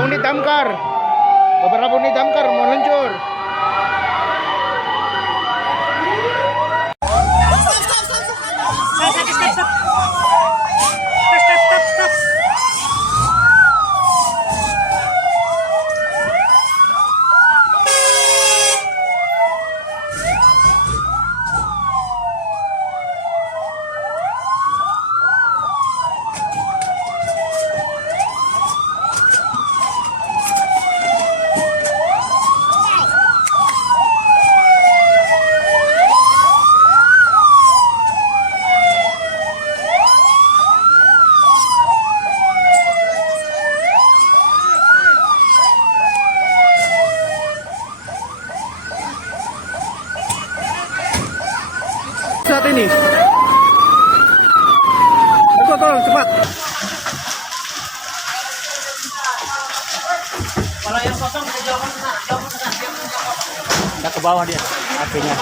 Unit damkar, beberapa unit damkar mau luncur. Saat ini, tolong cepat. Kalau yang kosong bisa jauh ke sana. Udah ke bawah dia, apinya.